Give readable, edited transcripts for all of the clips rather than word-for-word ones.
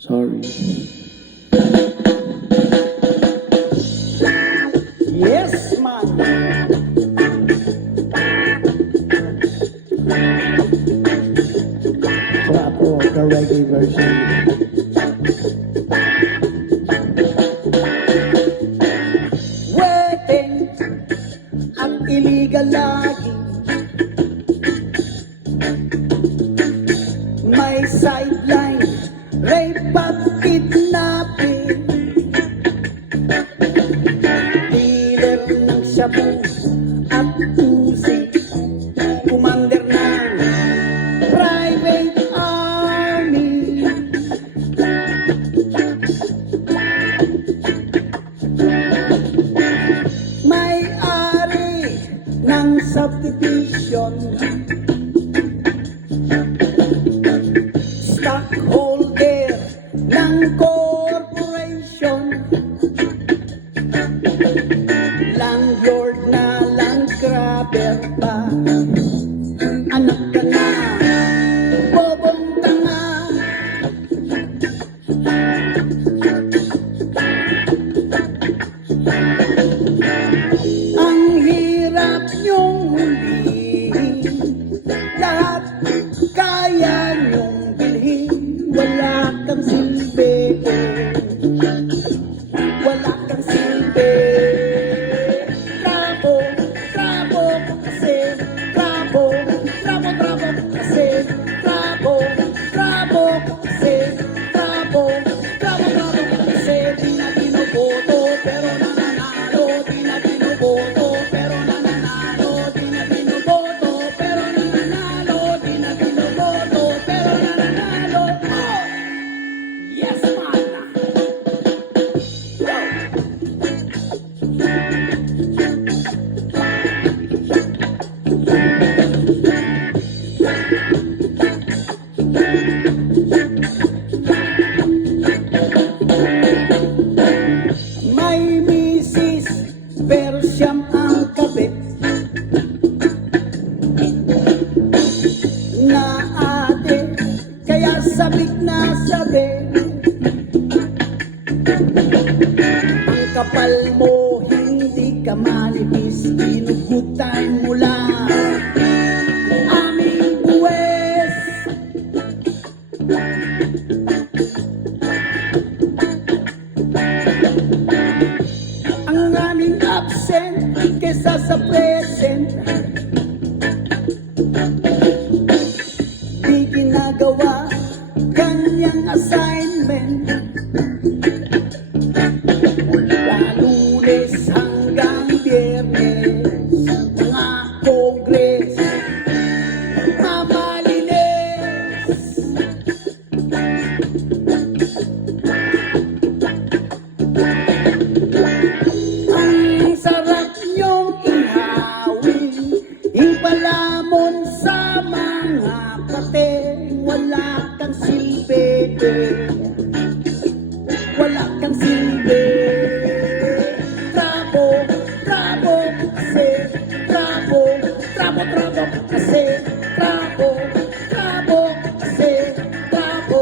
Sorry. Yes, man. Trapo, the reggae version. Waiting at illegal lagi. May sideline, rape at kidnapping. Dealer ng shabu at Uzi. Commander ng private army. May-ari ng subdivision. Stockholder ng corporation. Landlord na land grabber pa. Anak ka na, bobong tanga. Ang hirap niyong hulihin, lahat kaya niyong bilhin. Wala kang silbi, wala kang silbi. Trabo, trabo kasi, trabo, trabo, trabo kasi, trabo, trabo kasi, trabo, trabo, trabo kasi. Di na binoboto pero nananalo, di na binoboto pero nananalo, di na binoboto pero nananalo, di na binoboto pero nananalo. Oh! Yes, man! Wow! May misis, pero siyam ang kabit. Na ate, kaya sabik na sabi. Ang kapal mo, hindi ka manipis, inugutan mo lang ang aming buwes. Ang aming absent kesa sa present. Di ginagawa kanyang assignment. Lunes hanggang Biyernes, mga kongres, mamalinis. Ang sarap niyong ihawin, ipalamon sa mga pate. Wala kang silbi, wala kang silbi. Trabo, trabo kasi, trabo, trabo, trabo kasi, trabo, trabo kasi, trabo,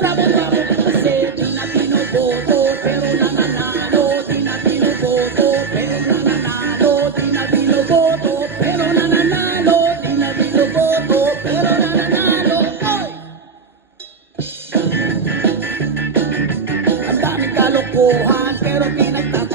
trabo, trabo kasi. Di na binoboto pero nananalo, di na binoboto pero nananalo, di na binoboto pero nananalo, di na binoboto pero nananalo. Oy! Ang daming kalokohan pero pinagtatawanan.